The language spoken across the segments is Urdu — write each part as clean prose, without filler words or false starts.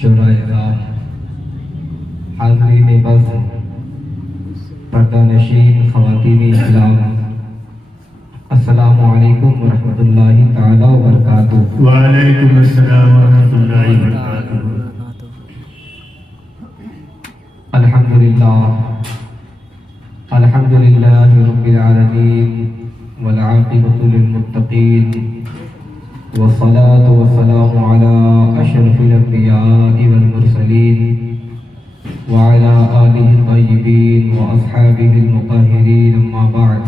شورائے اعظام، حاضرین بزم، پردہ نشین خواتین اسلام، السلام علیکم ورحمۃ اللہ تعالی وبرکاتہ۔ وعلیکم السلام ورحمۃ اللہ وبرکاتہ۔ الحمد للہ رب العالمین والعاقبۃ للمتقین والصلاة والسلام على اشرف الانبیاء والمرسلین وعلى آلہ الطیبین واصحابہ المطہرین، اما بعد،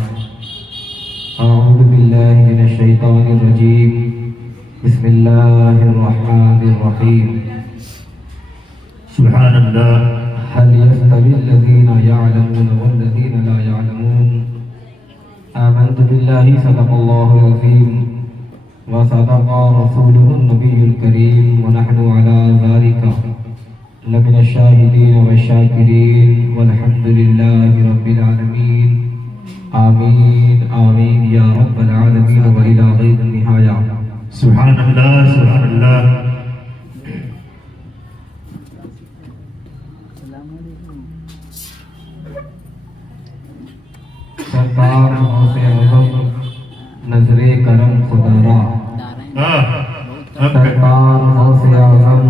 اعوذ باللہ من الشیطان الرجیم، بسم اللہ الرحمن الرحیم۔ سبحان اللہ۔ هل يستوي الذين يعلمون والذين لا يعلمون؟ آمنت بالله صدق الله العظيم وصدق رسوله النبي الكريم ونحن على ذلك لمن الشاهدين والشاكرين والحمد لله رب العالمين، آمين آمين يا رب العالمين وإلى غير النهاية۔ سبحان اللہ، سبحان اللہ۔ سرکار غوث اعظم نظر کرم خدا را، سرکار غوث اعظم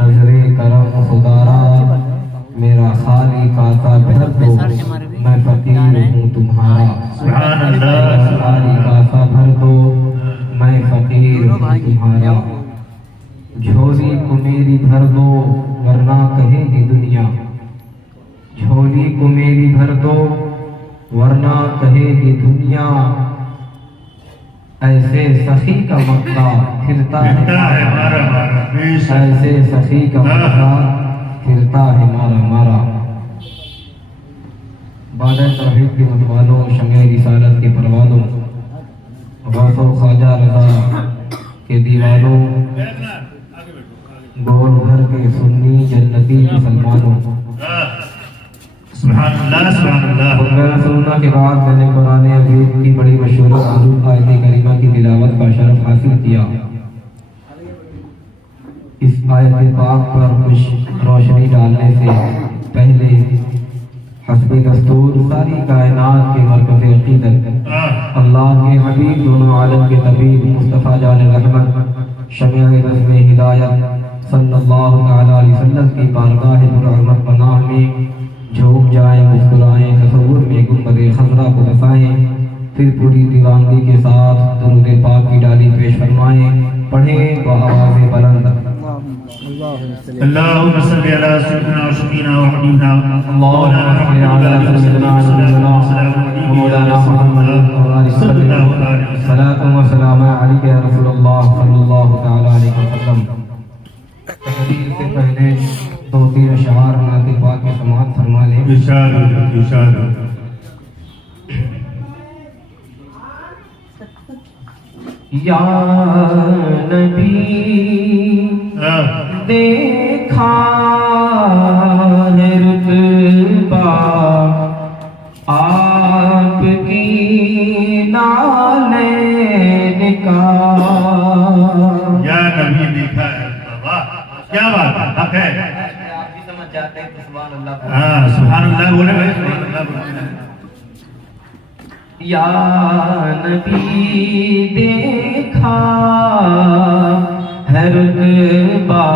نظر کرم خدا را، میرا خالی کاسا بھر دو میں فقیر ہوں تمہارا۔ سبحان اللہ۔ میرا خالی کاسا بھر دو میں فقیر ہوں تمہارا، جھولی کو میری بھر دو ورنہ کہے گی دنیا، جھولی کو میری بھر دو ورنہ کہے گی دنیا، ایسے سخی کا مقدہ پھرتا ہے مارا، ایسے سخی کا مقدہ پھرتا ہے مارا مارا۔ بادہ توحید کے متوالوں، شمع رسالت کے پروانوں، غوث و خواجہ رضا کے دیوانوں، گول بھر کے سنی جنتی مسلمانوں۔ سبحان اللہ، سبحان اللہ۔ خطبہ رسول اللہ کے بعد میں نے قرآن عظیم کی بڑی مشہور معروف آیت کریمہ کی تلاوت کا شرف حاصل کیا۔ اس آیت پاک پر کچھ روشنی ڈالنے سے پہلے حسب دستور ساری کائنات کے مرکز عقیدت، اللہ کے حبیب دونوں عالم کے طبیب مصطفیٰ جان رحمت، شمع نظم ہدایت صلی اللہ تعالیٰ علیہ وسلم کی بارگاہ پرحرمت پناہ میں جھوک جائیں، مسکرائیں، تصور میں گنبد خضرا کو دفائیں، پھر پوری دیوانگی کے ساتھ درود پاک کی ڈالی پیش فرمائیں، پڑھیں بآواز بلند، اللہم صلی علی سیدنا و شفینا و حبیبنا اللہم صلی علی سیدنا و مولانا محمد صلی اللہ علیہ وسلم، صلاۃ و سلام علیک یا رسول اللہ صلی اللہ تعالی علیہ وسلم۔ تقریر سے پہلے دو تین اشعار نعت پاک کی سماعت فرما لیں۔ ارشاد ارشاد۔ یا نبی دیکھا ہے رتبہ آپ کی نالین کا، یا نبی دیکھا ہے رتبہ، کیا بات ہے، حق ہے۔ آپ بھی سمجھ جاتے ہیں تو سبحان اللہ۔ ہاں سبحان اللہ بولے بھائی، سبحان اللہ بولے۔ یا نبی دیکھا ہے رتبہ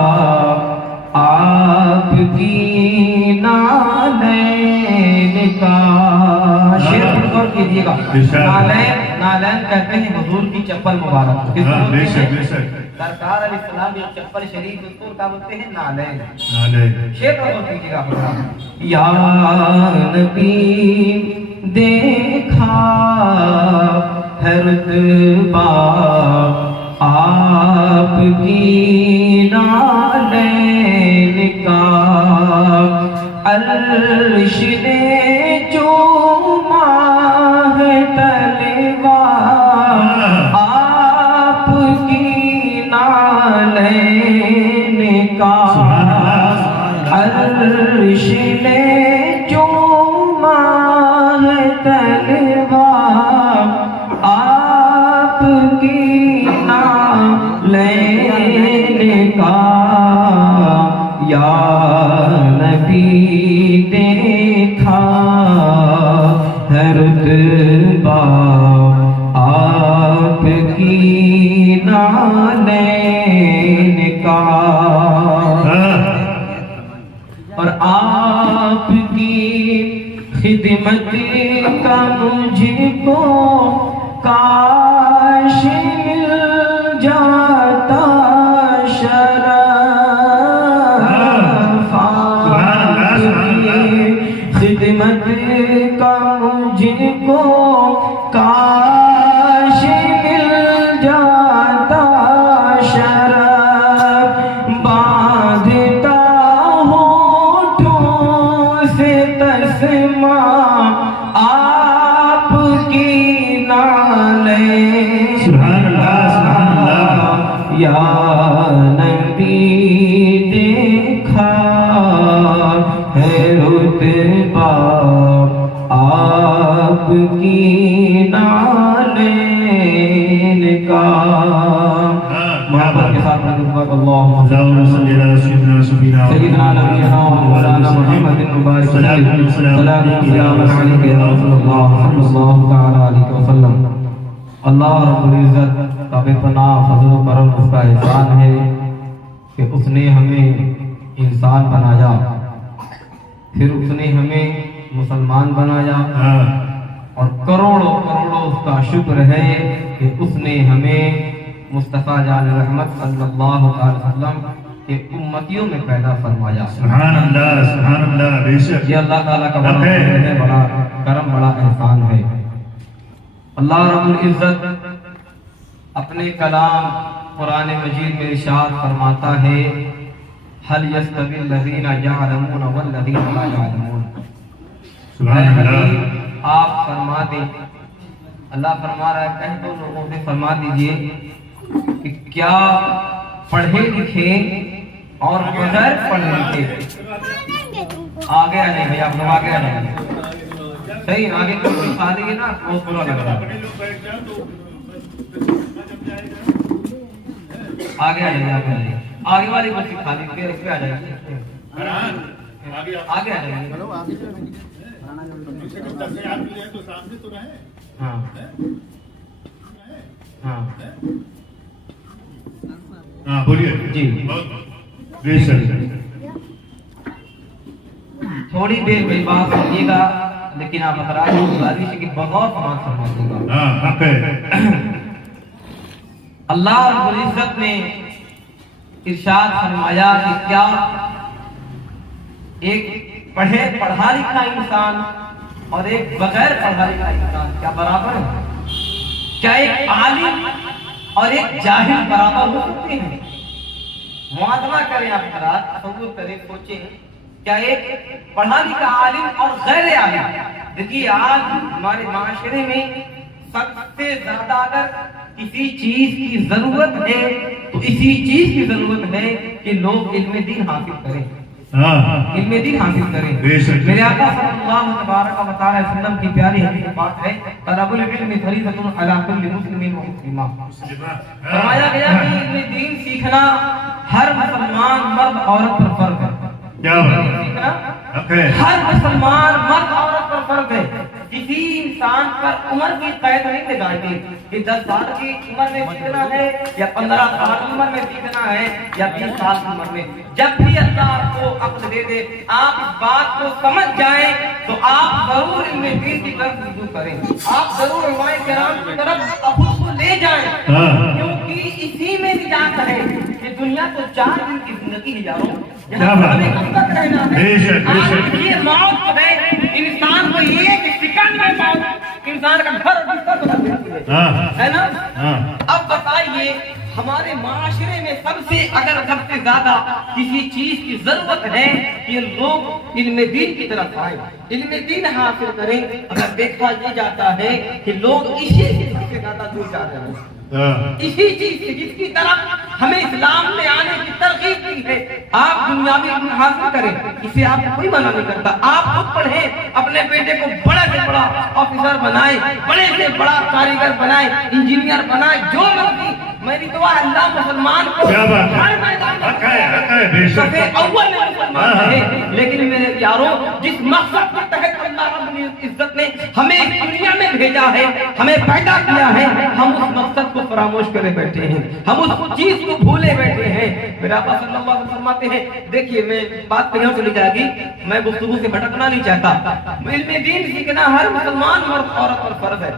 آپ کی نالین کا، شعر پر غور کیجیے گا۔ نالین کہتے ہیں حضور کی چپل مبارک، کس کو بے بولتے شک بے ہیں؟ شک۔ سرکار علیہ السلام ایک چپل شریف دستور کا بولتے ہیں نالین۔ نالین۔ شعر پر غور کیجیے گا۔ یا نبی دیکھا ہے رتبہ آپ کی نالین کا، عرش نے چوما ہے تلوا آپ کی نالین کا، عرش نے چوما ہے تلوا آپ کی نالین کا، اور آپ کی خدمت کا مجھ کو کاش مل جاتا شرف، آپ کی خدمت کا مجھ کو کاش مل جاتا شرف، باندھتا ہونٹوں سے تسمہ آپ کی نالے، سبحان اللہ سبحان اللہ، یا نبی دیکھا ہے رتبہ آپ کی نالین کا۔ محبت کے ساتھ اللہم سیدنا نبینا و مولانا محمد مبارک سلام علیک یا رسول اللہ صلی اللہ تعالی علیہ وسلم۔ اللہ رب العزت کا بے پناہ فضل و کرم اس کا احسان ہے کہ اس نے ہمیں انسان بنایا، پھر اس نے ہمیں مسلمان بنایا، اور کروڑوں کروڑوں اس کا شکر ہے کہ اس نے ہمیں مصطفیٰ جان رحمت صلی اللہ علیہ وسلم کے امتیوں میں پیدا فرمایا۔ سبحان اللہ بے شک، یہ اللہ تعالیٰ کا بڑا فضل ہے، بڑا کرم، بڑا احسان ہے۔ اللہ رب العزت اپنے کلام قرآن مجید میں ارشاد فرماتا ہے هل يستوي الذين يعلمون والذين لا يعلمون۔ سبحان اللہ، آپ فرما دیں، اللہ فرما رہا ہے کہہ دو لوگوں سے، فرما دیجئے کہ کیا پڑھے لکھے اور بغیر پڑھے لکھے، آگے آ جائیں آپ لوگ، آگے آ جائیں، صحیح آگے کوئی خالی ہے نا، بہت برا لگ رہا ہے، آگے آ جائیں، آگے آ جائیں، آگے والی کرسی خالی پھر اس پہ آ جائیں، آگے آ جائیں، ہاں ہاں ہاں بولیے جی، بے شک، تھوڑی دیر میں بات سمجھیے گا، لیکن آپ حضرات کو گزارش ہے کہ بغور بات سمجھیے گا۔ ہاں حق ہے، اللہ رب العزت نے ارشاد فرمایا کہ کیا ایک پڑھا لکھا انسان اور ایک بغیر پڑھا لکھا انسان کیا برابر ہے؟ کیا ایک عالم اور ایک جاہل برابر ہو سکتے ہیں؟ موازنہ کریں آپ حضرات، تصور کریں، سوچیں، کیا ایک پڑھا لکھا عالم اور غیر عالم، دیکھیے آج ہمارے معاشرے میں سب سے زیادہ اگر کسی چیز کی ضرورت ہے تو اسی چیز کی ضرورت ہے کہ لوگ علم دین حاصل کریں، علم دین حاصل کریں۔ میرے آقا صلی اللہ تبارک و تعالی وسلم کی پیاری حدیث بات ہے، طلب العلم فریضۃ علی کل مسلم و مسلمہ، فرمایا گیا کہ علم دین سیکھنا ہر مسلمان مرد عورت پر فرض ہے۔ کیا بات ہے؟ ہر مسلمان مرد عورت پر فرض ہے، کسی انسان پر عمر کی قید نہیں لگائی گئی کہ 10 سال کی عمر میں سیکھنا ہے یا 15 سال کی عمر میں سیکھنا ہے یا 20 سال کی عمر میں، جب بھی اللہ آپ کو عقل دے دے، آپ اس بات کو سمجھ جائیں تو آپ ضرور علم دین کی طرف رجوع کریں، آپ ضرور علماء کرام کی طرف خود کو لے جائیں، کیونکہ اسی میں نجات ہے کہ دنیا تو 4 دن کی زندگی ہے یاروں، یہاں ہمیں کب تک رہنا ہے؟ یہ موت ہے، انسان کو ایک سیکنڈ میں موت انسان کا گھر بستر بدل دیتی ہے نا؟ اب بتائیے ہمارے معاشرے میں سب سے زیادہ کسی چیز کی ضرورت ہے کہ لوگ علم دین کی طرف آئیں، علم دین حاصل کریں۔ اگر دیکھا یہ جاتا ہے کہ لوگ اسی سے سب سے زیادہ دور جا رہے ہیں، اسی چیز سے جس کی طرف ہمیں اسلام میں آنے کی ترغیب دی ہے۔ آپ دنیاوی علم حاصل کریں، اسے آپ کو کوئی منع نہیں کرتا، آپ خود پڑھیں، اپنے بیٹے کو بڑا سے بڑا آفیسر بنائیں، بڑے سے بڑا کاریگر بنائیں، انجینئر بنائیں، جو مرضی۔ میری دعا اللہ مسلمان کو ہر میدان میں صفے اول میں مسلمان رہے، لیکن میرے یاروں جس مقصد کے تحت اللہ رب العزت نے ہمیں اس دنیا میں بھیجا ہے، ہمیں پیدا کیا ہے، ہم اس مقصد کو فراموش کرے بیٹھے ہیں، ہم اس چیز کو بھولے بیٹھے ہیں۔ میرے آقا صلی اللہ علیہ وسلم فرماتے ہیں، دیکھیے میں بات کہیں چلی جائے گی، میں گفتگو سے بھٹکنا نہیں چاہتا، علم دین سیکھنا ہر مسلمان مرد عورت پر فرض ہے۔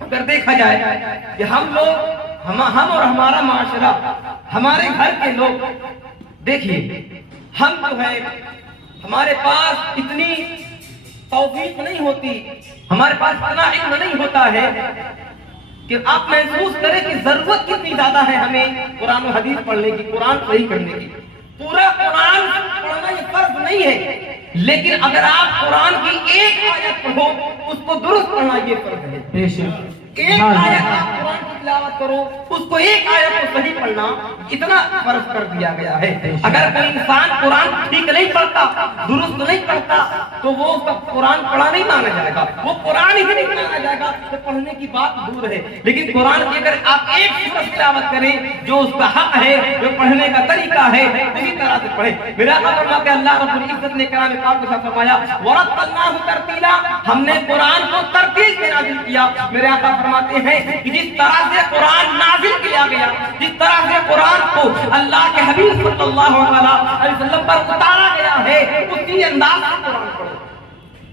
اگر دیکھا جائے کہ ہم لوگ ہم اور ہمارا معاشرہ، ہمارے گھر کے لوگ، دیکھیے ہم جو ہے ہمارے پاس اتنی توفیق نہیں ہوتی، ہمارے پاس اتنا علم نہیں ہوتا ہے کہ آپ محسوس کریں کہ ضرورت کتنی زیادہ ہے ہمیں قرآن و حدیث پڑھنے کی، قرآن صحیح کرنے کی۔ پورا قرآن پڑھنا یہ فرض نہیں ہے، لیکن اگر آپ قرآن کی ایک آیت پڑھو اس کو درست پڑھنا یہ فرض ہے۔ ایک آیت آپ قرآن کی تلاوت کرو، اس کو ایک آیت کو صحیح پڑھنا اتنا فرض کر دیا گیا ہے۔ اگر کوئی انسان قرآن ٹھیک نہیں پڑھتا، درست نہیں پڑھتا، تو وہ اس کا قرآن پڑھا نہیں مانا جائے گا، وہ قرآن ہی نہیں مانا جائے گا، تو پڑھنے کی بات دور ہے۔ لیکن قرآن کی اگر آپ ایک سورت تلاوت کریں جو اس کا حق ہے، جو پڑھنے کا طریقہ ہے، اسی طرح سے پڑھیں۔ میرا فرمایا کہ اللہ رب العزت نے کلام پاک میں فرمایا وَرَتَّلْنَاهُ تَرْتِيلًا، ہم نے قرآن کو ترتیل سے نازل کیا۔ میرے آقا فرماتے ہیں کہ جس طرح سے قرآن نازل کیا گیا، جس طرح سے قرآن کو اللہ کے حبیب صلی اللہ علیہ وسلم پر اتارا گیا ہے، اسی انداز سے قرآن پڑھو۔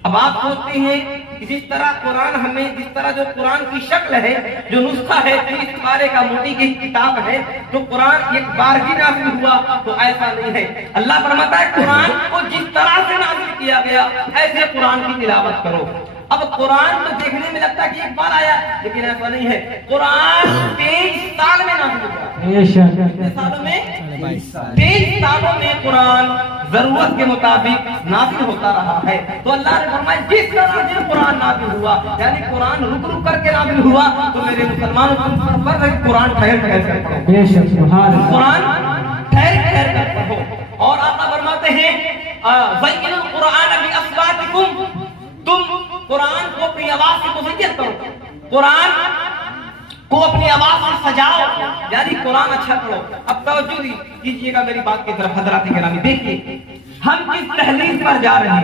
اب آپ سوچتے ہیں کہ جس طرح قرآن ہمیں، جس طرح جو قرآن کی شکل ہے، جو نسخہ ہے، 30 پارے کا موٹی کی کتاب ہے، تو قرآن ایک بار ہی نازل ہوا، تو ایسا نہیں ہے۔ اللہ فرماتا ہے قرآن کو جس طرح سے نازل کیا گیا ایسے قرآن کی تلاوت کرو۔ اب قرآن تو دیکھنے میں لگتا ہے کہ ایک بار آیا، لیکن ایسا نہیں ہے۔ قرآن 23 سال میں نازل ہوا، 23 سالوں میں قرآن ضرورت کے مطابق نازل ہوتا رہا ہے۔ تو اللہ نے فرمایا جس طرح سے قرآن نازل ہوا، یعنی قرآن رک رک کر کے نازل ہوا، تو میرے مسلمانوں کو فرض ہے قرآن ٹھہر ٹھہر کر پڑھو، قرآن ٹھہر ٹھہر کر پڑھو۔ اور آقا فرماتے ہیں زَيِّنُوا الْقُرْآنَ بِأَصْوَاتِكُمْ، تم قرآن کو اپنی آواز سے مزین کرو، قرآن کو اپنی آواز سے سجاؤ، یعنی قرآن اچھا پڑھو۔ اب توجہ کیجیے گا میری بات کی طرف حضرات گرامی، دیکھیے ہم کس تحلیل پر جا رہے ہیں،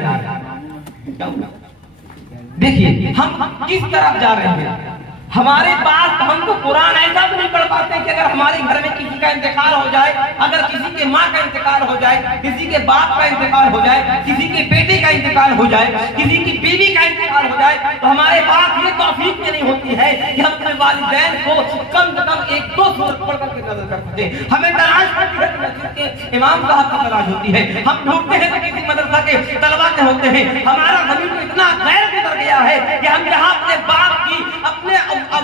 دیکھیے ہم کس طرف جا رہے ہیں۔ ہمارے پاس ہم تو قرآن ایسا بھی نہیں پڑھ پاتے کہ اگر ہمارے گھر میں کسی کا انتقال ہو جائے، اگر کسی کے ماں کا انتقال ہو جائے، کسی کے باپ کا انتقال ہو جائے، کسی کے بیٹے کا انتقال ہو جائے، کسی کی بیوی کا انتقال ہو جائے، تو ہمارے پاس یہ توفیق بھی نہیں ہوتی ہے کہ ہم اپنے والدین کو کم سے کم 1-2 سورت پڑھ کر کے نظر کر سکتے ہیں۔ ہمیں تلاش ہوتی ہے کہ مسجد کے امام صاحب کی تلاش ہوتی ہے، ہم ڈھونڈتے ہیں کہ کسی مدرسہ کے طلبا کے ہوتے ہیں۔ ہمارا زمین کو اتنا غیر گزر گیا ہے کہ ہم یہاں اپنے باپ کی، اپنے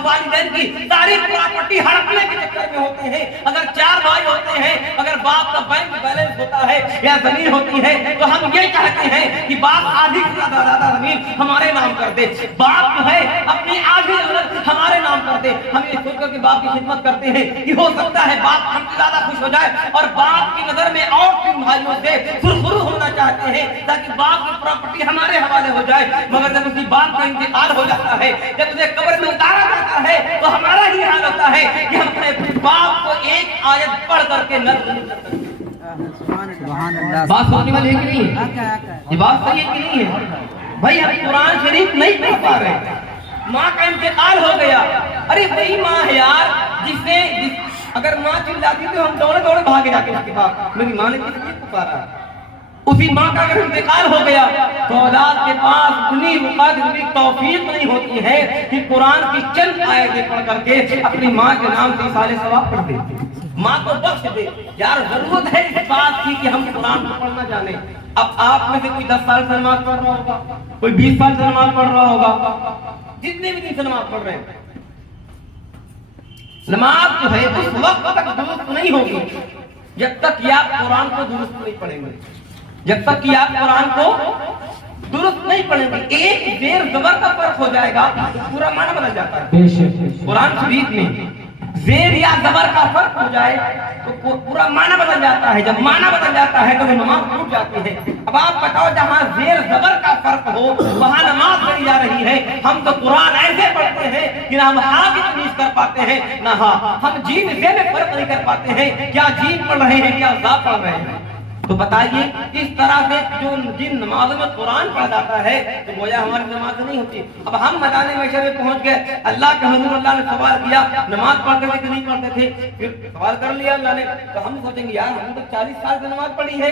والدین کی ساری پراپرٹی ہڑپنے کے چکر میں ہوتے ہیں۔ اگر 4 بھائی ہوتے ہیں، اگر باپ کا بینک بیلنس ہوتا ہے یا زمین ہوتی ہے، تو ہم یہ چاہتے ہیں کہ باپ آدھی سے زیادہ زمین ہمارے نام کر دے، باپ جو ہے اپنی آدھی دولت ہمارے نام کر دے۔ ہم یہ سوچ کر کے باپ کی خدمت کرتے ہیں کہ ہو سکتا ہے باپ ہم سے زیادہ خوش ہو جائے، اور باپ کی نظر میں اور 3 بھائیوں سے سرخرو ہونا چاہتے ہیں تاکہ باپ کی پراپرٹی ہمارے حوالے ہو جائے۔ مگر جب اسی باپ کا انتقال ہو جاتا ہے، جب اسے قبر میں اتارا جاتا ہے، تو ہمارا ہی حال ہوتا ہے کہ ہم اپنے باپ کو ایک آیت پڑھ کر کے نظر نہیں کر سکتے۔ بات سمجھنے والی ہے کہ نہیں ہے؟ یہ بات صحیح ہے کہ نہیں ہے؟ بھائی ہم قرآن شریف نہیں پڑھ پا رہے، ماں کا انتقال ہو گیا، ارے وہی ماں ہے یار جس نے اگر ماں چلاتی تو ہم دوڑے دوڑے بھاگے جاتے اس کے پاس، میری ماں نے کس لیے پکارا؟ اسی ماں کا اگر انتقال ہو گیا تو اولاد کے پاس اتنی اتنی توفیق نہیں ہوتی ہے کہ قرآن کی چند آیتیں پڑھ کر کے اپنی ماں کے نام سے سال ثواب پڑھ دے، ماں کو بخش دے۔ یار ضرورت ہے اس بات کی کہ ہم قرآن کو پڑھنا جانیں۔ اب آپ میں سے کوئی 10 سال سے نماز پڑھ رہا ہوگا، کوئی 20 سال سے نماز پڑھ رہا ہوگا، جتنے بھی دن سے نماز پڑھ رہے ہیں، نماز جو ہے اس وقت تک درست نہیں ہوگی جب تک کہ آپ قرآن کو درست نہیں پڑھیں گے، جب تک کہ آپ قرآن کو درست نہیں پڑھیں گے۔ ایک زیر زبر کا فرق ہو جائے گا تو پورا معنی بدل جاتا ہے۔ قرآن شریف میں زیر یا زبر کا فرق ہو جائے تو پورا معنی بدل جاتا ہے، جب معنی بدل جاتا ہے تو وہ نماز ٹوٹ جاتی ہے۔ اب آپ بتاؤ جہاں زیر زبر کا فرق ہو وہاں نماز پڑھی جا رہی ہے۔ ہم تو قرآن ایسے پڑھتے ہیں کہ نہ ہم ہاں کی تمیز کر پاتے ہیں نہ ہاں، ہم جین سے میں فرق نہیں کر پاتے ہیں، کیا جین پڑھ رہے ہیں کیا زا پڑھ رہے ہیں۔ تو بتائیے اس طرح سے جو جن نمازوں میں قرآن پڑھا جاتا ہے تو گویا ہماری نماز نہیں ہوتی. اب ہم میدان محشر میں پہنچ گئے, اللہ کے حضور اللہ نے سوال کیا نماز پڑھتے تھے کہ نہیں پڑھتے تھے, پھر سوال کر لیا اللہ نے, تو ہم سوچیں گے یار ہم تو 40 سال سے نماز پڑھی ہے,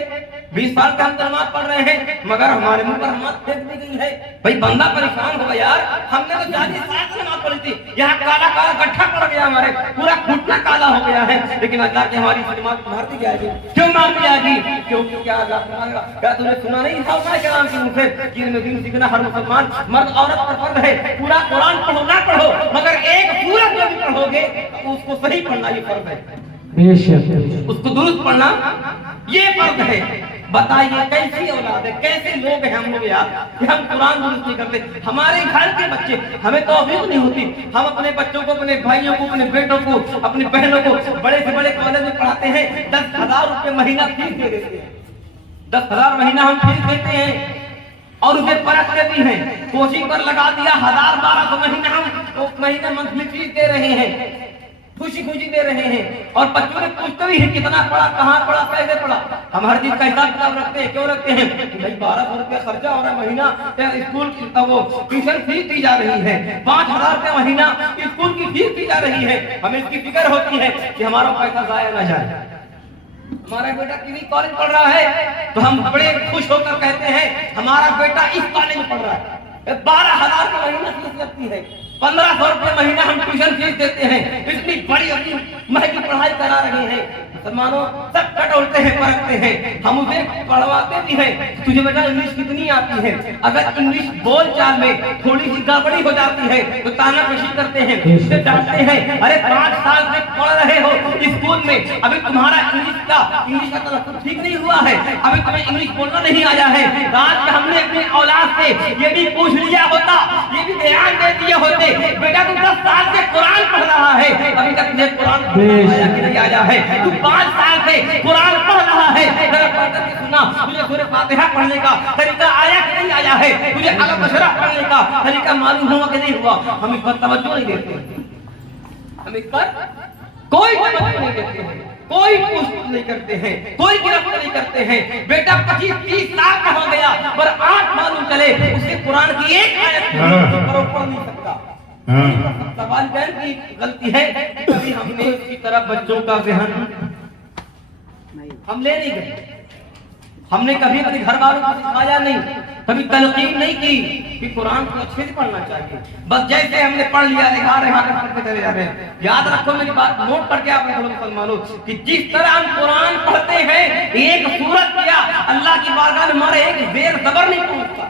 20 سال سے ہم نماز پڑھ رہے ہیں, مگر ہمارے منہ پر نماز پھینک دی گئی ہے. بھائی بندہ پریشان ہوگا یار, ہم نے تو 40 سال سے نماز پڑھی تھی, یہاں کالا کالا گٹھا پڑ گیا, ہمارے پورا گھٹنا کالا ہو گیا ہے, لیکن اللہ کی ہماری نماز مار دی جائے گی. کیوں مار دی جائے گی؟ کیونکہ کیا اللہ فرمائے گا, کیا تم نے سنا نہیں تھا علماء کرام کے منہ سے کہ دین سیکھنا ہر مسلمان مرد عورت پر فرض ہے, پورا قرآن پڑھو نہ پڑھو مگر ایک سورت جو بھی پڑھو گے اس کو صحیح پڑھنا یہ فرض ہے, بے شک اس کو درست پڑھنا یہ فرض ہے. بتائیے کیسی اولاد ہے, کیسے لوگ ہیں ہم لوگ یار کہ ہم قرآن درست نہیں کرتے. ہمارے گھر کے بچے ہمیں توفیق نہیں ہوتی, ہم اپنے بچوں کو, اپنے بھائیوں کو, اپنے بیٹوں کو, اپنی بہنوں کو بڑے سے بڑے کالج میں پڑھاتے ہیں, 10,000 روپے مہینہ فیس دے دیتے ہیں, 10,000 مہینہ ہم فیس دیتے ہیں اور اسے پرکھتے بھی ہیں. کوچنگ پر لگا دیا 1,000-1,200 مہینہ ہم مہینہ منتھلی فیس دے رہے ہیں, خوشی خوشی دے رہے ہیں, اور بچوں نے پوچھتے بھی ہیں کتنا پڑھا, کہاں پڑھا, کیسے پڑھا. ہم ہر چیز کا حساب کتاب رکھتے ہیں, کیوں رکھتے ہیں کہ بھائی 1,200 روپے خرچہ ہو رہا ہے مہینہ, اسکول کی وہ ٹیوشن فیس دی جا رہی ہے, 5,000 روپے مہینہ اسکول کی فیس دی جا رہی ہے. ہمیں اس کی فکر ہوتی ہے کہ ہمارا پیسہ ضائع نہ جائے. ہمارا بیٹا کسی کالج پڑھ رہا ہے تو ہم بڑے خوش ہو کر کہتے ہیں ہمارا بیٹا اس کالج میں پڑھ رہا ہے. 12,000 کا مہینہ فیس لگتی ہے, 1,500 روپے مہینہ ہم ٹیوشن فیس دیتے ہیں, اتنی بڑی اپنی مہنگی پڑھائی کرا رہے ہیں. مسلمانوں سب کٹولتے ہیں, پرکھتے ہیں, ہم اسے پڑھواتے بھی ہیں. تجھے بیٹا انگلش کتنی آتی ہے, اگر انگلش بول چال میں تھوڑی سی گڑبڑی ہو جاتی ہے تو تانا کشی کرتے ہیں, اسے ڈانٹتے ہیں, ارے 5 سال سے پڑھ رہے ہو اسکول میں, ابھی تمہارا انگلش کا تلفظ ٹھیک نہیں ہوا ہے, ابھی تمہیں انگلش بولنا نہیں آیا ہے. آج ہم نے اپنے اولاد سے یہ بھی پوچھ لیا ہوتا, یہ بھی دھیان دے دیے ہوتے, بیٹا تو 10 سال سے قرآن پڑھ رہا ہے, ابھی تک تجھے قرآن پڑھنا آیا کہ نہیں آیا ہے, تو 5 سال سے قرآن پڑھ رہا ہے, ذرا پڑھ کر کے سنا, تجھے سورہ فاتحہ پڑھنے کا طریقہ آیا کہ نہیں آیا ہے, تجھے علم اشرف پڑھنے کا طریقہ معلوم ہوا کہ نہیں ہوا. ہم اس پر توجہ نہیں دیتے, ہم اس پر کوئی توجہ نہیں دیتے ہیں, کوئی پوچھ نہیں کرتے ہیں, کوئی گرفت نہیں کرتے ہیں. بیٹا 25-30 سال کا ہو گیا پر آج معلوم چلے اسے قرآن کی ایک آیت پڑھ نہیں سکتا. والدین کی غلطی ہے کہ کبھی ہم نے اس کی طرف بچوں کا ذہن ہم لے نہیں گئے, ہم نے کبھی اپنے گھر والوں کو سکھایا نہیں, کبھی تلقین نہیں کی کہ قرآن کو اچھے سے پڑھنا چاہیے. بس جیسے ہم نے پڑھ لیا لکھا رہے ہیں پڑھتے چلے جا رہے ہیں. یاد رکھو میری بات, نوٹ کر کے آپ نے مسلمانوں کہ جس طرح ہم قرآن پڑھتے ہیں ایک سورت کیا اللہ کی بارگاہ میں ہمارے ایک زیر زبر نہیں پہنچتا.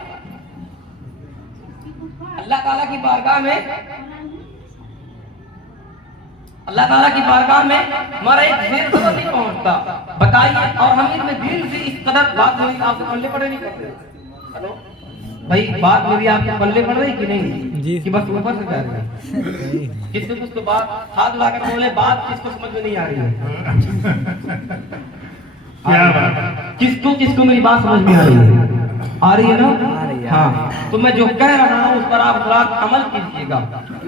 اللہ تعالیٰ کی بارگاہ میں ہمارا ایک زیر زبر نہیں پہنچتا. بتائیے, اور ہم ان میں دل سے اس قدر بات میری آپ کو پلے پڑے نہیں کرتے. ہلو بھائی, بات میری آپ کو پلے پڑ رہی کہ نہیں, کہ بس اوپر سے جا رہی ہے. کس کو کس کو بات ہاتھ لا کر بولے, بات کس کو سمجھ میں نہیں آ رہی ہے, کس کو میری بات سمجھ میں آ رہی ہے نا. ہاں, تو میں جو کہہ رہا ہوں اس پر آپ حضرات عمل کیجیے گا.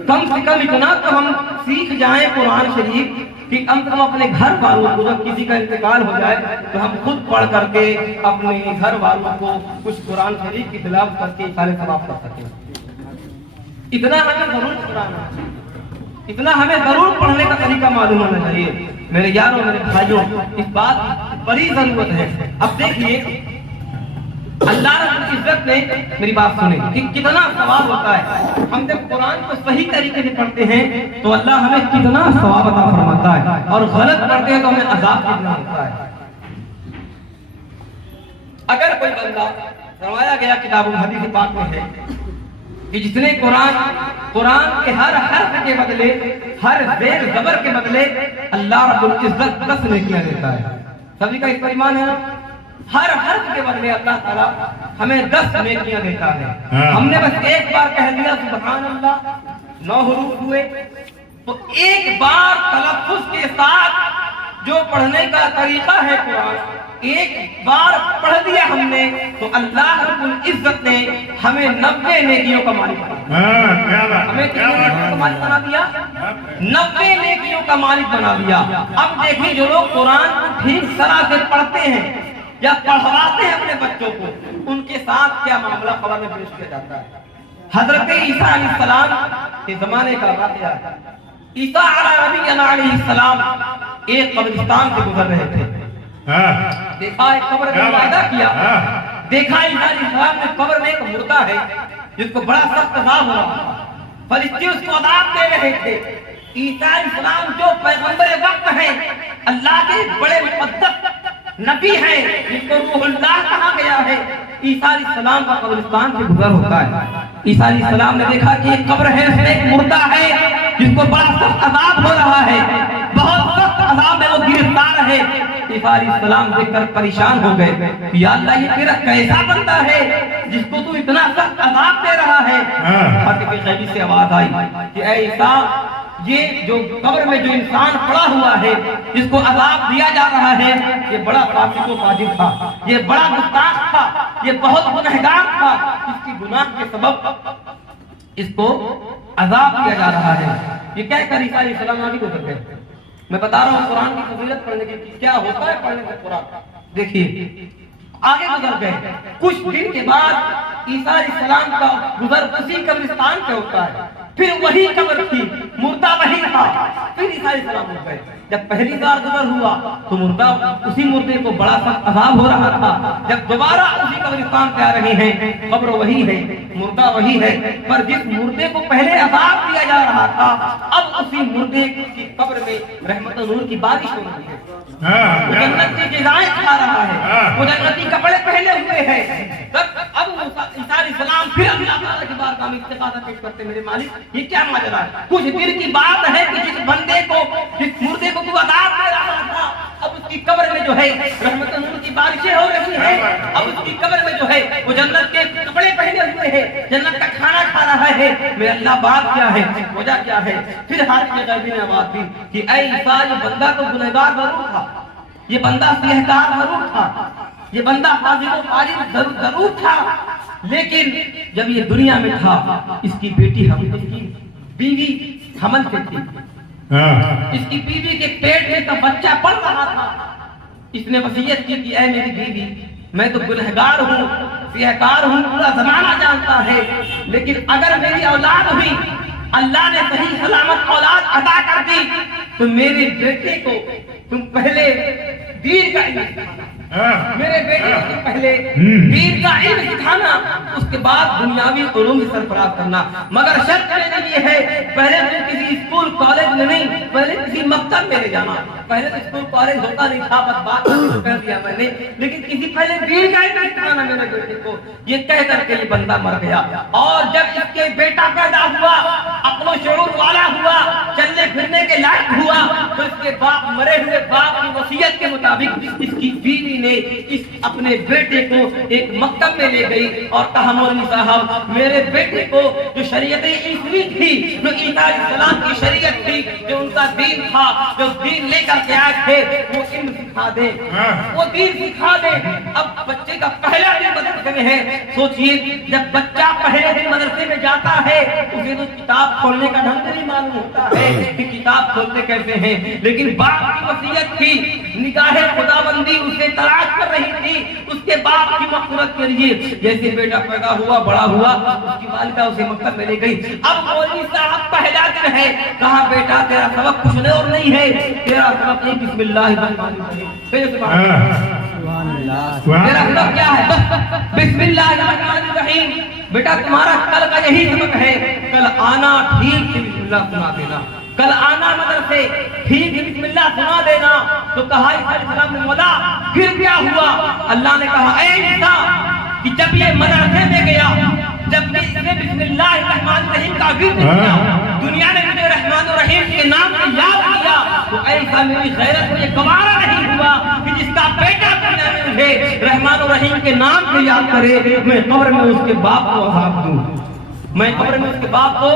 کم سے کم اتنا تو ہم سیکھ جائیں قرآن شریف کہ کم سے کم اپنے گھر والوں کو جب کسی کا انتقال ہو جائے تو ہم خود پڑھ کر کے اپنے گھر والوں کو کچھ قرآن شریف کی تلاوت کر کے سارے ثواب کر سکیں. اتنا ہمیں ضرور پڑھانا, اتنا ہمیں ضرور پڑھنے کا طریقہ معلوم ہونا چاہیے. میرے یاروں, میرے بھائیوں, اس بات کی بڑی ضرورت ہے. اب دیکھیے اللہ رب العزت نے, میری بات سنیں کہ کتنا ثواب ہوتا ہے. ہم جب قرآن کو صحیح طریقے سے پڑھتے ہیں تو اللہ ہمیں کتنا ثواب عطا فرماتا ہے, اور غلط پڑھتے ہیں تو ہمیں عذاب کتنا ہوتا ہے. اگر کوئی بندہ, فرمایا گیا کتاب الحدیث پاک میں ہے کہ جس نے قرآن کے ہر حرف کے بدلے, ہر زیر زبر کے بدلے اللہ رب العزت 10 نیکیاں دیتا ہے. سبھی کا اس پر ایمان ہے نا. ہر حرف کے بدلے اللہ تعالیٰ ہمیں 10 نیکیاں دیتا ہے. ہم نے بس ایک بار کہہ دیا سبحان اللہ, 9 حروف ہوئے, تو ایک بار تلفظ کے ساتھ جو پڑھنے کا طریقہ ہے قرآن, ایک بار پڑھ دیا ہم نے تو اللہ رب العزت نے ہمیں 90 نیکیوں کا مالک بنا. ہمیں کتنے نیکیوں کا مالک بنا دیا؟ 90 نیکیوں کا مالک بنا دیا. اب دیکھیں جو لوگ قرآن کو ٹھیک طرح سے پڑھتے ہیں, یا پڑھواتے ہیں اپنے بچوں کو، ان کے ساتھ کیا معاملہ قبر میں پیش کیا جاتا ہے۔ حضرت عیسیٰ علیہ السلام کے زمانے کا واقعہ، عیسیٰ علیہ السلام ایک قبرستان سے گزر رہے تھے، دیکھا ایک قبر میں مشاہدہ کیا، دیکھا عیسیٰ علیہ السلام نے قبر میں ایک مردہ ہے جس کو بڑا سخت عذاب ہو رہا تھا، فرشتے اس کو عذاب دے رہے تھے۔ عیسیٰ علیہ السلام جو پیغمبر وقت ہیں، اللہ کے بڑے مقدس نبی ہیں جن کو روح اللہ کہا گیا ہے، عیسیٰ علیہ السلام کا قبرستان سے گزر ہوتا ہے۔ عیسیٰ علیہ السلام نے دیکھا کہ ایک قبر ہے، اس میں ایک مردہ ہے جس کو بڑا سخت عذاب ہو رہا ہے، بہت سخت عذاب میں وہ گرفتار ہے۔ عیسیٰ علیہ السلام دیکھ کر پریشان ہو گئے، یا اللہ یہ تیرا کیسا بندہ ہے جس کو تو اتنا سخت عذاب دے رہا ہے؟ حضرت غیبی سے آواز آئی کہ اے عیسیٰ، یہ جو قبر میں جو انسان پڑا ہوا ہے جس کو عذاب دیا جا رہا ہے، یہ بڑا فاسق و فاجر تھا، یہ بڑا گستاخ تھا، یہ بہت گنہگار تھا، اس کی گناہ کے سبب اس کو عذاب دیا جا رہا ہے۔ یہ کہہ کر عیسیٰ علیہ السلام آگے گزر گئے۔ میں بتا رہا ہوں قرآن کی فضیلت پڑھنے کی کیا ہوتا ہے پڑھنے سے قرآن۔ دیکھیے آگے گزر گئے، کچھ دن کے بعد عیسیٰ علیہ السلام کا گزر اسی قبرستان پہ ہوتا ہے، پھر وہی قبر تھی، مردہ وہی تھا، پھر عیسیٰ علیہ السلام ہو گئے۔ جب پہلی بار گزر ہوا تو مردہ اسی مردے کو بڑا سخت عذاب ہو رہا تھا، جب دوبارہ اسی قبرستان پہ آ رہے ہیں، قبر وہی ہے، مردہ وہی ہے، پر جس مردے کو پہلے عذاب دیا جا رہا تھا اب اسی مردے کی قبر میں رحمت و نور کی بارش ہو رہی ہے، وہ جنت کی غذائیں کھا رہا ہے، وہ جنتی کپڑے پہنے ہوئے ہیں۔ اب عیسیٰ علیہ السلام پھر اللہ تعالیٰ کی بارگاہ میں استغاثہ پیش کرتے، میرے مالک یہ کیا ماجرا ہے؟ کچھ دن کی بات ہے کہ جس بندے کو، جس مردے کو تو عذاب دے رہا تھا، اب اس کی قبر میں جو ہے رحمت نور کی بارشیں ہو رہی ہیں، اب اس کی قبر میں جو ہے وہ جنت کے کپڑے پہنے ہوئے ہیں، جنت کا کھانا کھا رہا ہے۔ میرے اللہ بات کیا ہے، وجہ کیا ہے؟ پھر حضرت غیبی نے آواز دی کہ اے عیسیٰ، یہ بندہ تو گنہگار ضرور تھا، یہ بندہ سیہکار ضرور تھا، یہ بندہ فاسق و فاجر ضرور تھا، لیکن جب یہ دنیا میں تھا اس کی بیٹی اس کی بیوی حمل سے تھی، اس کی بیوی کے پیٹ میں تو بچہ پڑ رہا تھا، اس نے وصیت کی کہ اے میری بیوی، میں تو گنہگار ہوں، سیہکار ہوں، پورا زمانہ جانتا ہے، لیکن اگر میری اولاد ہوئی، اللہ نے صحیح سلامت اولاد عطا کر دی تو میرے بیٹے کو تم پہلے دین کا علم سکھانا، میرے بیٹے کو پہلے دین کا علم سکھانا، اس کے بعد دنیاوی علوم سے سرفراز کرنا، مگر شرط میری یہ ہے پہلے تم کسی اسکول کالج میں نہیں، پہلے کسی مکتب میں لے جانا۔ پہلے تو اسکول کالج ہوتا نہیں تھا، بس بات کر دیا میں نے، لیکن کسی پہلے دین کا علم سکھانا میرے بیٹے کو۔ یہ کہہ کر کے یہ بندہ مر گیا، اور جب اس کے بیٹا پیدا ہوا، عقل و شعور والا ہوا، چلنے پھرنے کے لائق ہوا، تو اس کے باپ، مرے ہوئے باپ کی وصیت کے مطابق اس کی بیوی نے اس اپنے بیٹے کو ایک مکتب میں لے گئی اور کہا مولوی صاحب میرے بیٹے کو جو شریعت عیسوی تھی، جو عیسیٰ علیہ السلام کی شریعت تھی، جو ان کا دین تھا، جو دین لے کر کے آئے تھے، وہ علم سکھا دے، وہ دین سکھا دے۔ اب بچے کا پہلا دن مدرسے میں ہے، سوچئے جب بچہ پہلے دن مدرسے میں جاتا ہے اسے تو کتاب کھولنے کا ڈھنگ نہیں معلوم ہوتا ہے کہ کتاب کھولتے کیسے ہیں، لیکن باپ کی وصیت تھی، نگاہ خداوندی اسے تلاش کر رہی تھی اس کے باپ کی مغفرت کے لیے۔ جیسے بیٹا پیدا ہوا، بڑا ہوا، اس کی والدہ اسے مکتب میں لے گئی۔ اب مولوی صاحب پہلا دن ہے، کہا بیٹا تیرا سبق کچھ اور نہیں ہے، تیرا سبق ہے بسم اللہ الرحمن الرحیم۔ تیرا سبق کیا ہے؟ بسم اللہ الرحمن الرحیم۔ بیٹا تمہارا کل کا یہی سبق ہے، کل آنا ٹھیک سے بسم اللہ سنا دینا، کل آنا مدرسے ٹھیک ہے بسم اللہ سنا دینا۔ تو کہا عیسیٰ علیہ السلام نے مولا پھر کیا ہوا؟ اللہ نے کہا اے عیسیٰ کہ جب یہ مدرسے میں گیا، جب اس نے بسم اللہ الرحمن الرحیم کا ورد کیا، دنیا نے مجھے رحمان الرحیم کے نام سے یاد کیا، تو ایسا میری غیرت میں یہ گوارا نہیں ہوا کہ جس کا بیٹا دنیا میں مجھے رحمان الرحیم کے نام سے یاد کرے، میں قبر میں اس کے باپ کو عذاب دوں، میں قبر میں اس کے باپ کو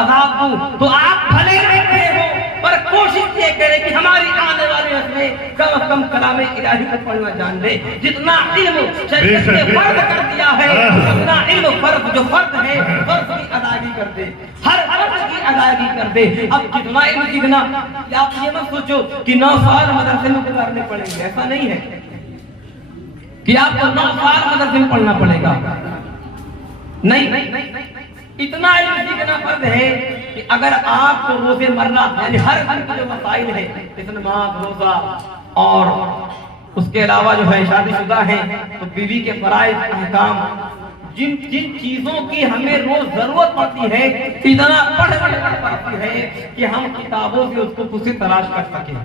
عذاب دوں۔ تو آپ بھلے رہتے ہو پر کوشش یہ کرے کہ ہماری آنے والی نسلیں کم از کم کلام الہی کو پڑھنا جان لے۔ جتنا علم شریعت نے فرض کر دیا ہے، اتنا علم فرض جو فرض ہے فرض کی ادائیگی کر دے، ہر فرض کی ادائیگی کر دے۔ اب جتنا علم سیکھنا، آپ یہ مت سوچو کہ 9 سال مدرسے میں گزارنے پڑیں گے، ایسا نہیں ہے۔ کہ آپ کو 9 سال مدرسے میں پڑھنا پڑے گا. نہیں, اتنا علم سیکھنا فرض ہے کہ اگر آپ کو روزے مرنا یعنی ہر گھر کے جو مسائل ہیں جیسے نماز, روزہ اور اس کے علاوہ جو ہے شادی شدہ ہیں تو بیوی کے فرائض, احکام, جن چیزوں کی ہمیں روز ضرورت پڑتی ہے اتنا پڑھنا پڑتی ہے کہ ہم کتابوں سے اس کو خود سے تلاش کر سکیں.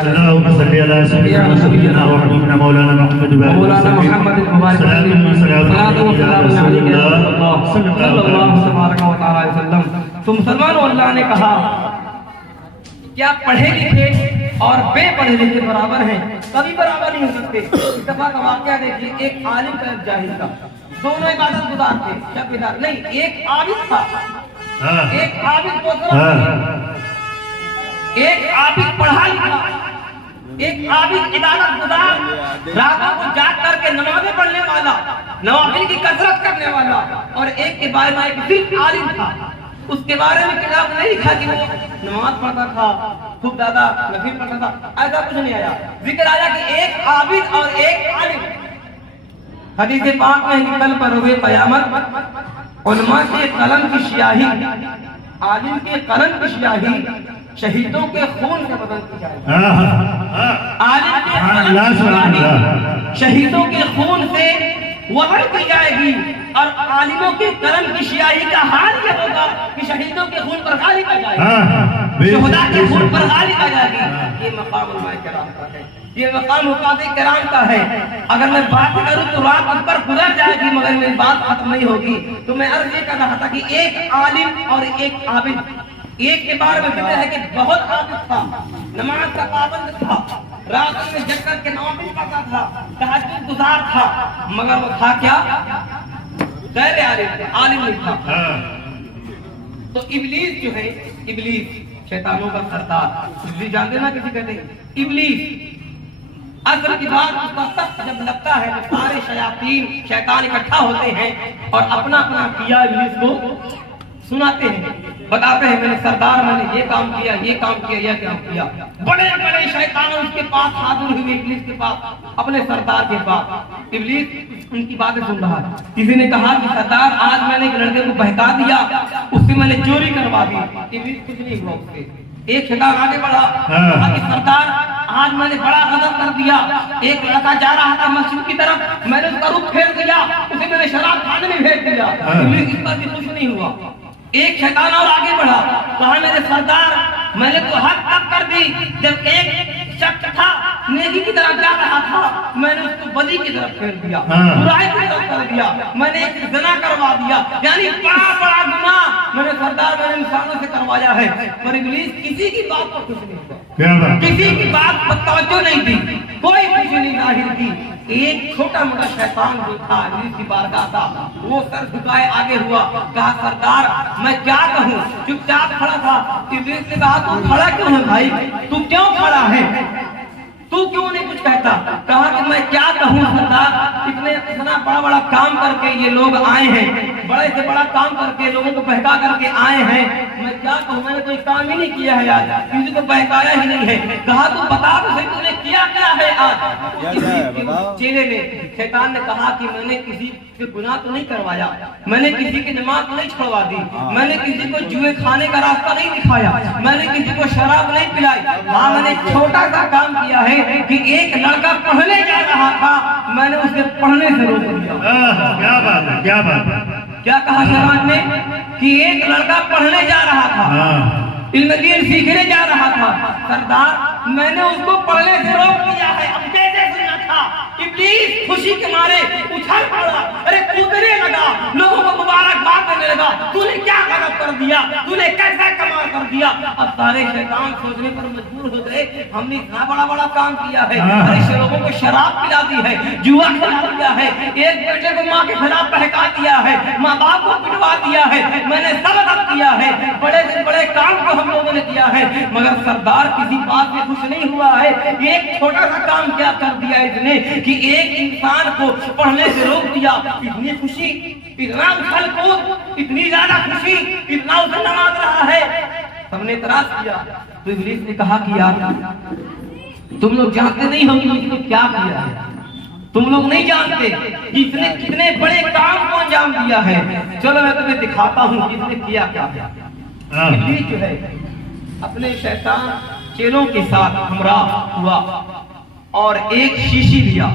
اللهم صل على سيدنا وحبيبنا مولانا محمد مولانا محمد المبارک تو مسلمانوں اللہ نے کہا کیا پڑھے لکھے اور بے پڑھے لکھے برابر ہیں؟ کبھی برابر نہیں ہو سکتے. اس دفعہ کا واقعہ دیکھیے, ایک عالم کا ایک جاہل کا, دونوں عبادت گزار تھے, شب بیدار نہیں. ایک عابد تھا, ایک عابد ایک عابد پڑھا لکھا, ایک عابد عبادت گزار راتوں کو جاگ کر کے نمازیں پڑھنے والا, نوافل کی کثرت کرنے والا, اور ایک کے بارے میں ایک صرف عالم تھا. اس کے بارے میں کتاب نہیں لکھا کہ وہ نماز پڑھتا تھا, خوب زیادہ نفل پڑھتا تھا, ایسا کچھ نہیں آیا. ذکر آیا کہ ایک عابد اور ایک عالم. حدیث پاک میں نکل پر ہوئے قیامت علماء کے قلم کی سیاہی, عالم کے قلم کی سیاہی شہیدوں کے خون سے بدل کی جائے گی. عالم کے قلم کی سیاہی شہیدوں کے خون سے وہر کی جائے گی, اور عالموں کے قلم کی سیاہی کا حال یہ ہوگا کہ شہیدوں کے خون پر غالب آ جائے گی, شہداء کے خون پر غالب آ جائے گی. یہ مقام علماء کرام کا ہے, یہ مقام حفاظ کرام کا ہے. اگر میں بات کروں تو رات اس پر گزر جائے گی مگر میری بات ختم نہیں ہوگی. تو میں عرض یہ کر رہا تھا کہ ایک عالم اور ایک عابد, ایک کے بارے میں ذکر ہے کہ بہت عابد تھا, نماز کا پابند تھا, رات میں جگ کر کے نوافل پڑھتا تھا, تہجد گزار تھا, مگر وہ تھا کیا؟ غیر عالم نہیں تھا. تو ابلیس جو ہے, ابلیس شیطانوں کا سردار, ابلیس جانتے نا کسی کہتے ہیں ابلیس. اصل کی بات اس کا سخت جب لگتا ہے تو سارے شیاطین شیطان اکٹھا ہوتے ہیں اور اپنا اپنا کیا ابلیس کو سناتے ہیں, بتاتے ہیں میں نے سردار میں نے یہ کام کیا, یہ کام کیا, یہ کام کیا. بڑے بڑے شیطان اس کے پاس حاضر ہوئے ابلیس کے پاس, اپنے سردار کے پاس. ابلیس ان کی باتیں سن رہا ہے. کسی نے کہا کہ سردار آج میں نے ایک لڑکے کو بہکا دیا, اس سے میں نے چوری کروا دی. ابلیس کچھ نہیں ہوا اس سے. ایک شیطان آگے بڑھا, کہا کہ سردار آج میں نے بڑا غضب کر دیا, ایک لڑکا جا رہا تھا مسجد کی طرف, میں نے اس کا رخ پھیر دیا, اسے میں نے شراب کھانے میں بھیج دیا. ابلیس اس پر بھی کچھ نہیں ہوا. ایک شیطان اور آگے بڑھا, کہا میرے سردار میں نے تو حد تک کر دی جب ایک شخص تھا نیکی کی طرف جا رہا تھا, میں نے اس کو بدی کی طرف پھیر دیا, برائی کی طرف کر دیا, میں نے ایک زنا کروا دیا. یعنی بڑا بڑا گناہ میں نے سردار میں نے انسانوں سے کروایا ہے. پر ابلیس کسی کی بات پر کچھ نہیں ہوا, کسی کی بات پر توجہ نہیں دی, کوئی خوشی نہیں ظاہر کی. ایک چھوٹا موٹا شیطان جو تھا ابلیس کی بارگاہ تھا, وہ سر جھکائے آگے ہوا, کہا سردار میں کیا کہوں, چپ چاپ کھڑا تھا. ابلیس نے کہا تو کھڑا کیوں ہے بھائی, تو کیوں کھڑا ہے, تو کیوں نہیں کچھ کہتا؟ کہا کہ میں کیا کہوں سردار, اتنا بڑا کام کر کے یہ لوگ آئے ہیں, بڑے سے بڑا کام کر کے لوگوں کو بہکا کر کے آئے ہیں, میں کیا کہوں, میں نے کوئی کام ہی نہیں کیا ہے آج, کسی کو بہکایا ہی نہیں ہے. کہا تو بتا تو صحیح تو نے کیا کیا ہے آج. چیلے نے, شیطان نے کہا کہ میں نے کسی سے گناہ تو نہیں کروایا, میں نے کسی کی نماز نہیں چھڑوا دی, میں نے کسی کو جوئے کھانے کا راستہ نہیں دکھایا, میں نے کسی کو شراب نہیں پلائی. ہاں میں نے چھوٹا سا کام کیا ہے کہ ایک لڑکا پڑھنے جا رہا تھا, میں نے اسے پڑھنے سے روک دیا. کیا بات ہے, کیا بات ہے. کیا کہا شیطان نے کہ ایک لڑکا پڑھنے جا رہا تھا, علم دین سیکھنے جا رہا تھا, سردار میں نے اس کو پڑھنے سے روک دیا ہے. اب کیسے سننا تھا؟ ابلیس خوشی کے مارے اچھل پڑا, ارے کودنے لگا, لوگوں کو مبارکباد کرنے لگا تو نے کیا غلط کر دیا, تو نے کیسا کمال کر دیا. اب سارے شیطان سوچنے پر مجبور ہو گئے ہم نے اتنا بڑا بڑا کام کیا ہے, ایسے لوگوں کو شراب پلا دی ہے, جوا کھلا دیا ہے, ایک بیٹے کو ماں کے خلاف بہکا دیا ہے, ماں باپ کو پٹوا دیا ہے, میں نے سب غلط کیا ہے, بڑے سے بڑے کام کو ہم لوگوں نے کیا ہے, مگر سردار کسی بات سے خوش نہیں ہوا ہے. ایک چھوٹا سا کام کیا کر دیا اس نے کہ ایک انسان کو پڑھنے سے روک دیا. اتنی خوشی, اتنا اچھل کود, اتنی زیادہ خوشی, اتنا اسے نواز رہا ہے. ہم نے اعتراض کیا تو ابلیس نے کہا کہ یار تم لوگ جانتے نہیں ہم نے اس کو کیا کیا ہے, تم لوگ نہیں جانتے کہ اس نے کتنے بڑے کام کو انجام دیا ہے. چلو میں تمہیں دکھاتا ہوں کہ اس نے کیا کیا ہے. ابلیس جو ہے اپنے شیطان چیلوں کے ساتھ ہمراہ ہوا اور ایک شیشی لیا,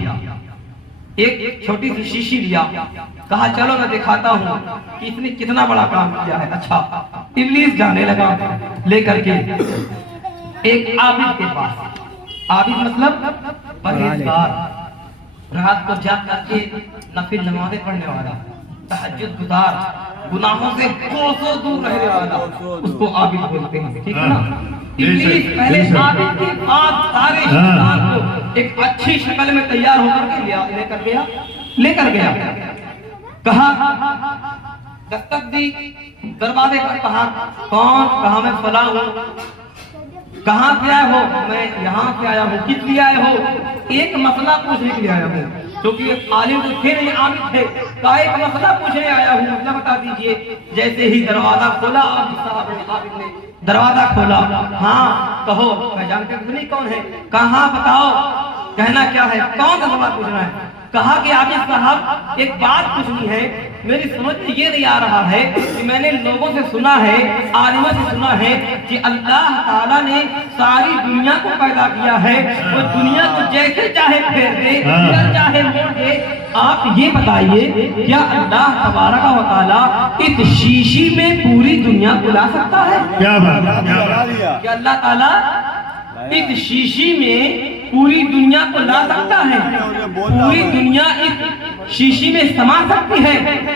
ایک چھوٹی سی شیشی لیا, کہا چلو میں دکھاتا ہوں کہ اس نے کتنا بڑا کام کیا ہے. اچھا ابلیس جانے لگا لے کر کے ایک عابد کے پاس. عابد مطلب پرہیزگار, رات کو جاگ کر کے نفل نمازیں پڑھنے والا, تہجد گزار, گناہوں سے کوسوں دور رہنے والا, اس کو عابد بولتے ہیں. ٹھیک ہے نا. ابلیس پہلے عابد کے بعد سارے شیطان کو ایک اچھی شکل میں تیار ہو کر کے لے کر گیا. کہا دستک دی, دروازے پر کہا کون, کہا میں فلاں ہوں. کہاں سے آئے ہو, میں یہاں سے آیا ہوں. کس لیے آئے ہو, ایک مسئلہ پوچھنے کے لیے آیا ہوں. کیونکہ عالم تو تھے نہیں, عابد تھے. کہا ایک مسئلہ پوچھنے آیا ہوں, مسئلہ بتا دیجئے. جیسے ہی دروازہ کھولا عابد نے دروازہ کھولا, ہاں کہو, میں جانتے نہیں کون ہے. کہاں بتاؤ, کہنا کیا ہے, کون سا سوال پوچھنا ہے. کہا کہ عابد صاحب ایک بات پوچھنی ہے, میری سمجھ میں یہ نہیں آ رہا ہے کہ میں نے لوگوں سے سنا ہے, عالموں سے سنا ہے کہ اللہ تعالیٰ نے ساری دنیا کو پیدا کیا ہے, وہ دنیا کو جیسے چاہے پھیر دے, چاہے موڑ دے. آپ یہ بتائیے کیا اللہ تبارک و تعالیٰ اس شیشی میں پوری دنیا کو لا سکتا ہے؟ کیا بات, کیا اللہ تعالیٰ اس شیشی میں پوری دنیا کو لا سکتا ہے؟ پوری دنیا اس شیشی میں سما سکتی ہے؟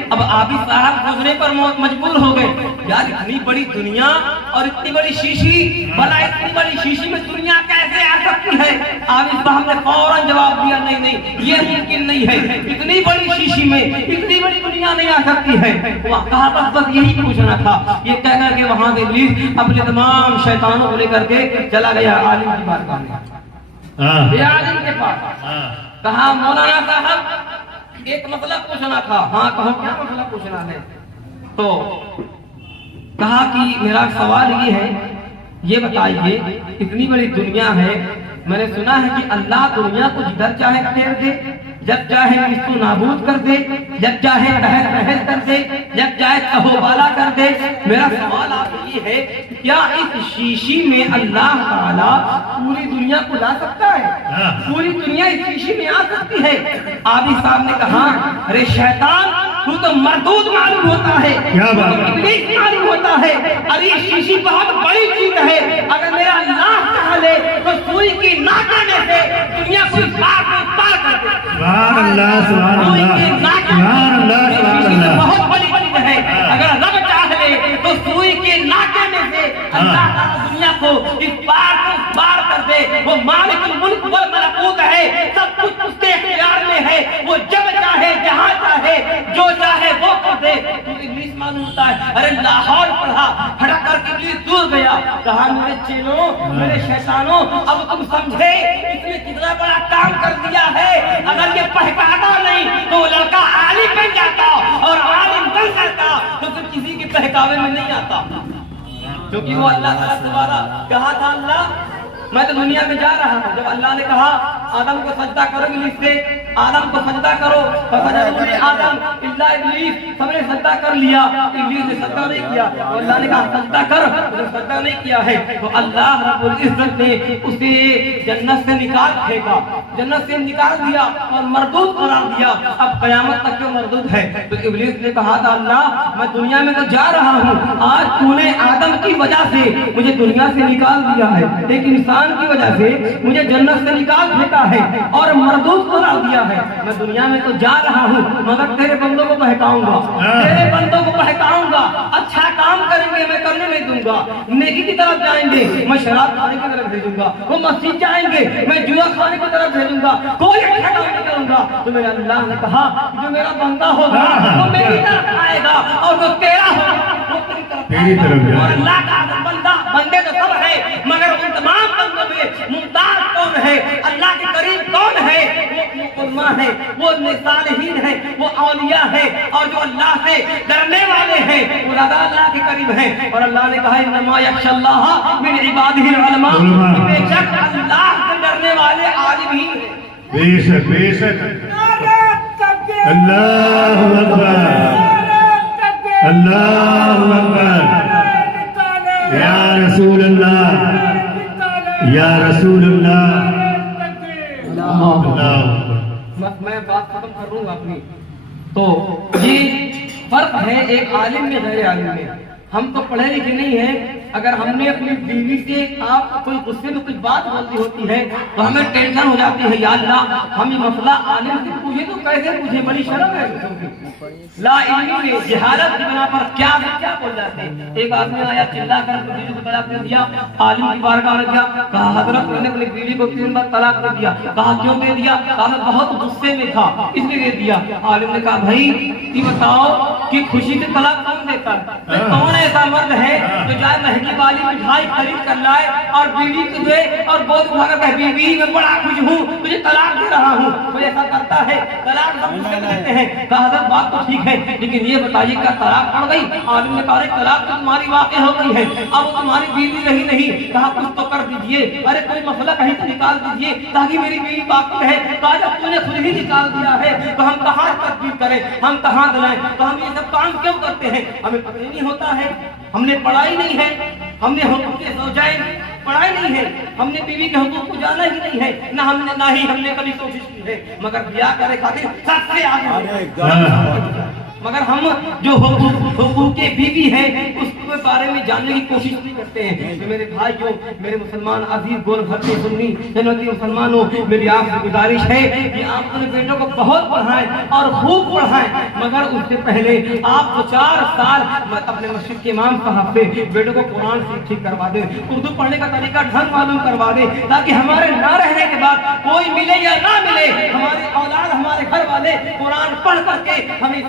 اب عابد صاحب سوچنے پر مجبور ہو گئے, یار اتنی بڑی دنیا اور اتنی بڑی شیشی, بھلا اتنی بڑی شیشی میں دنیا کیسے آ سکتی ہے؟ عابد صاحب نے فوراً جواب دیا, نہیں نہیں یہ ممکن نہیں ہے, اتنی بڑی شیشی میں اتنی بڑی دنیا نہیں آ سکتی ہے. وہ کہا بس یہی پوچھنا تھا. یہ کہہ کر کے وہاں سے ابلیس اپنے تمام شیطانوں کو لے کر کے چلا گیا عالم کی بارگاہ میں. عالم کے پاس کہا مولانا صاحب ایک مسئلہ پوچھنا تھا. ہاں کہو کیا مسئلہ پوچھنا ہے. تو کہا کہ میرا سوال یہ ہے, یہ بتائیے اتنی بڑی دنیا ہے, میں نے سنا ہے کہ اللہ دنیا کو جدھر چاہے پھیر دے, جب چاہے اس کو نابود کر دے, جب چاہے تہس نہس کر دے, جب چاہے تہو بالا کر دے. میرا سوال آپ یہ ہے کیا اس شیشی میں اللہ تعالیٰ پوری دنیا کو لا سکتا ہے؟ پوری دنیا اس شیشی میں آ سکتی ہے؟ عابد صاحب نے کہا ارے شیطان تو تو مردود معلوم ہوتا ہے, ابلیس معلوم ہوتا ہے. ارے شیشی بہت بڑی چیز ہے, اگر میرا اللہ چاہ لے تو سوئی کی ناکے میں سے دنیا کو پار کر دے. سبحان اللہ, سبحان اللہ, سبحان اللہ, سبحان اللہ. بہت بڑی چیز ہے, اگر رب چاہ لے تو سوئی کے ناکے میں سے اللہ تعالیٰ دنیا کو اس پار کر دے. وہ مالک الملک والملکوت ہے, سب کچھ اس کے اختیار میں ہے, وہ جب چاہے جہاں چاہے جو چاہے وہ کر دے. تو ابلیس معلوم ہوتا ہے, ارے لاہور پڑھا, پھڑک کر کے ابلیس دور گیا. کہا میرے چیلوں, میرے شیطانوں, اب تم سمجھے اس نے کتنا بڑا کام کر دیا ہے. اگر یہ بہکاتا نہیں تو وہ لڑکا عالم بن جاتا, اور عالم بن جاتا تو پھر کسی کے بہکاوے میں نہیں آتا. کیونکہ وہ اللہ تعالیٰ دوبارہ کہا تھا اللہ میں تو دنیا میں جا رہا ہوں. جب اللہ نے کہا آدم کو سجدہ کرو, ابلیس سے آدم کو سجدہ کرو, فسجدوا لآدم الا ابلیس, سب نے سجدہ کر لیا, ابلیس نے سجدہ نہیں کیا. تو اللہ نے کہا سجدہ کر, اس نے سجدہ نہیں کیا ہے. تو اللہ رب العزت نے اسے جنت سے نکال پھینکا, جنت سے نکال دیا اور مردود قرار دیا. اب قیامت تک جو مردود ہے. تو ابلیس نے کہا تھا اللہ میں دنیا میں تو جا رہا ہوں, آج تو نے آدم کی وجہ سے مجھے دنیا سے نکال دیا ہے, ایک انسان کی وجہ سے مجھے جنت سے نکال پھینکا ہے اور مردود قرار دیا ہے. میں دنیا میں تو جا رہا ہوں مگر تیرے بندوں کو بہکاؤں گا, تیرے بندوں کو بہکاؤں گا. نیکی کی طرف جائیں گے میں شراب کھانے کی طرف بھیجوں گا. وہ مسجد جائیں گے میں جوا کھانے کی طرف بھیجوں گا. کوئی اچھا کام نہیں کروں گا. تو میرے اللہ نے کہا جو میرا بندہ ہوگا وہ میری طرف آئے گا اور جو تیرا ہوگا وہ تیری طرف آئے گا. اور اللہ کا بندہ بندے تو سب ہے مگر ان تمام بندوں میں ممتاز کون ہے, اللہ کے قریب کون ہے؟ وہ علماء ہے, وہ صالحین ہے, وہ اولیاء ہے, اور جو اللہ سے ڈرنے والے ہیں وہ زیادہ اللہ کے قریب ہیں. اور اللہ نے کہا انما یخشی اللہ من عبادہ العلماء, بے شک اللہ سے ڈرنے والے عالم ہی ہیں. بے شک بے شک. اللہ اکبر اللہ اکبر. یا رسول اللہ یا رسول اللہ. میں بات ختم کر لوں گا اپنی. تو یہ فرق ہے ایک عالم میں غیر عالم میں. ہم تو پڑھے لکھے نہیں ہیں, اگر ہم نے اپنی بیوی سے آپ کوئی غصے میں کچھ بات بولتی ہوتی ہے تو ہمیں ٹینشن ہو جاتی ہے, یا اللہ ہم یہ مسئلہ عالم سے پوچھیں تو کیسے پوچھیں, بڑی شرم ہے. لا علمی میں جہالت کی بنا پر کیا بول جاتے ہیں. ایک آدمی آیا چلا کر بیوی کو طلاق دے دیا, عالم کی بارگاہ میں گیا, کہا حضرت میں نے اپنی بیوی کو 3 بار طلاق دے دیا. کہا کیوں دے دیا؟ کہا میں بہت غصے میں تھا اس لیے دے دیا. عالم نے کہا بھائی یہ بتاؤ کہ خوشی سے طلاق کون دیتا ہے؟ کون ایسا مرد ہے جو جائے مہنگی والی مٹھائی خرید کر لائے اور بیوی کو دے اور گود اٹھا کر کہے بیوی میں بڑا خوش ہوں تجھے طلاق دے رہا ہوں؟ کوئی ایسا کرتا ہے؟ طلاق ہم غصے میں دیتے ہیں. کہا حضرت بات تو ٹھیک ہے لیکن یہ بتائیے کیا طلاق پڑ گئی؟ عالم نے کہا طلاق تو تمہاری واقع ہو گئی ہے, اب وہ تمہاری بیوی رہی نہیں. کہا کچھ تو کر دیجئے, ارے کوئی مسئلہ کہیں سے نکال دیجئے تاکہ میری بیوی باقی رہے. کہا جب تم نے خود ہی نکال دیا ہے تو ہم کہاں تدبیر کریں, ہم کہاں دلائیں؟ تو ہم یہ سب کام کیوں کرتے ہیں؟ ہمیں پتہ نہیں ہوتا ہے, ہم نے پڑھائی نہیں ہے, ہم نے حقوق زوجین پڑھائی نہیں ہے, ہم نے بیوی کے حقوق کو جانا ہی نہیں ہے, نہ ہی ہم نے کبھی کوشش کی ہے. مگر بیاہ کرے خاطر سب سے آگے. مگر ہم جو حقوق بیوی ہے اس کے بارے میں جاننے کی کوشش نہیں کرتے ہیں. میرے بھائیوں, میرے مسلمان عزیز گول گھر کے سنی جنتی مسلمانوں, میری آپ سے گزارش ہے کہ آپ اپنے بیٹوں کو بہت پڑھائیں اور خوب پڑھائیں, مگر اس سے پہلے آپ 4 سال اپنے مسجد کے امام صاحب سے بیٹوں کو قرآن ٹھیک کروا دیں, اردو پڑھنے کا طریقہ ڈھنگ معلوم کروا دیں, تاکہ ہمارے نہ رہنے کے بعد کوئی ملے یا نہ ملے ہماری اولاد ہمارے گھر والے قرآن پڑھ کر کے ہمیں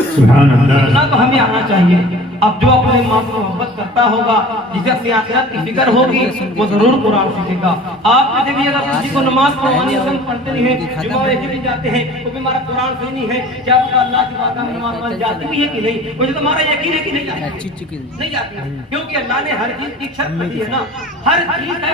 سبحان اللہ. تو ہمیں آنا چاہیے. اب جو اپنے ماں کو محبت کرتا ہوگا, جسے اپنی آخرت کی فکر ہوگی, وہ ضرور قرآن سیکھے گا. آپ میں سے بھی اگر کسی کو نماز قرآن پڑھتے نہیں ہیں, جمعہ ایک بھی جاتے ہیں, تو بھی ہمارا قرآن صحیح نہیں ہے. کیا پتہ اللہ کی بارگاہ میں نماز پڑھنے جاتی بھی ہے کہ نہیں؟ مجھے تو ہمارا یقین ہے کہ نہیں جاتی, کیونکہ اللہ نے ہر چیز کی شرط دی ہے نا, ہر چیز ہے.